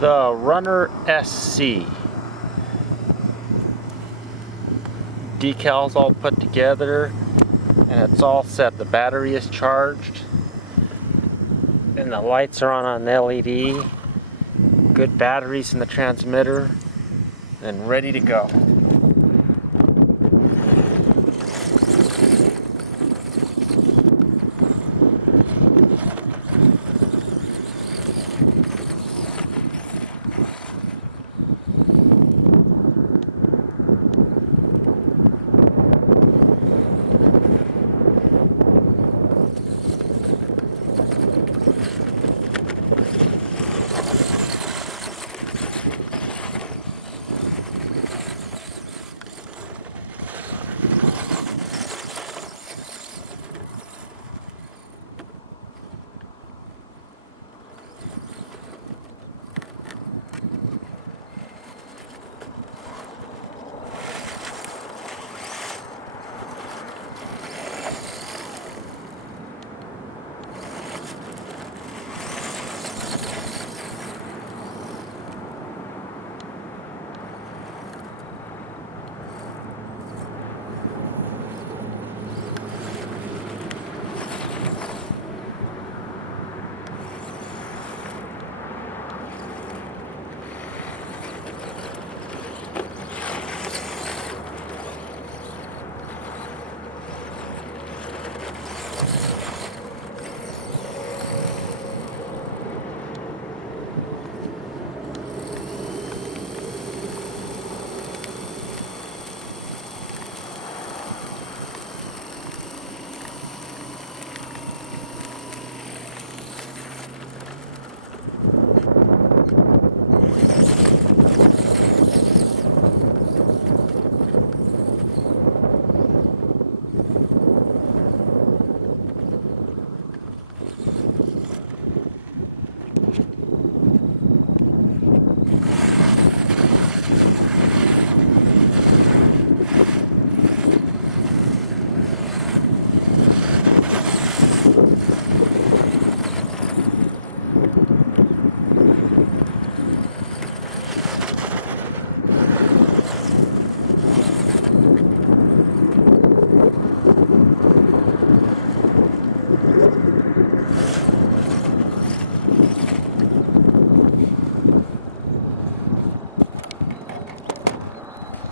the Runner SC. Decals all put together and it's all set. The battery is charged and the lights are on LED. Good batteries in the transmitter and ready to go.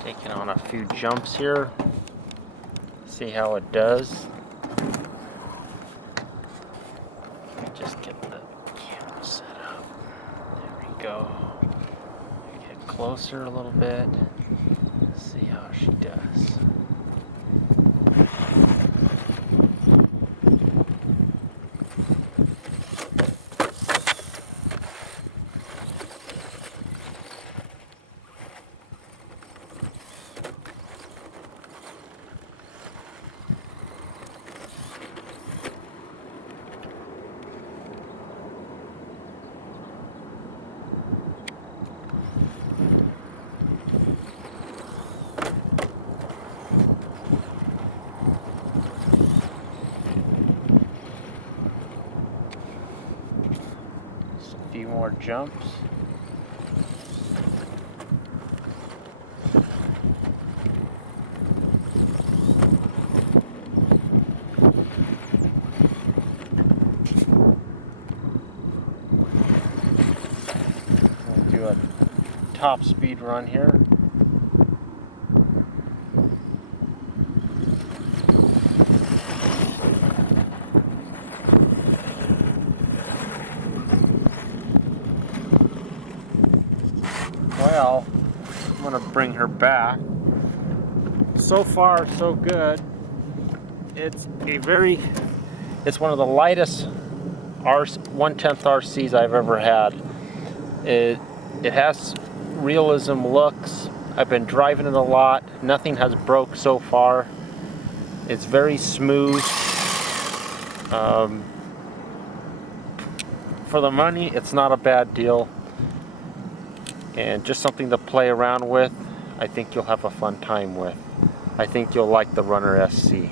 Taking on a few jumps here. See how it does. Just get the camera set up. There we go. Get closer a little bit. See how she does. More jumps. Do a top speed run here. Well, I'm gonna bring her back. So far, so good. It's one of the lightest 1/10 RCs I've ever had. It has realism looks. I've been driving it a lot. Nothing has broke so far. It's very smooth. For the money, it's not a bad deal. And just something to play around with. I think you'll have a fun time with. I think you'll like the Runner SC.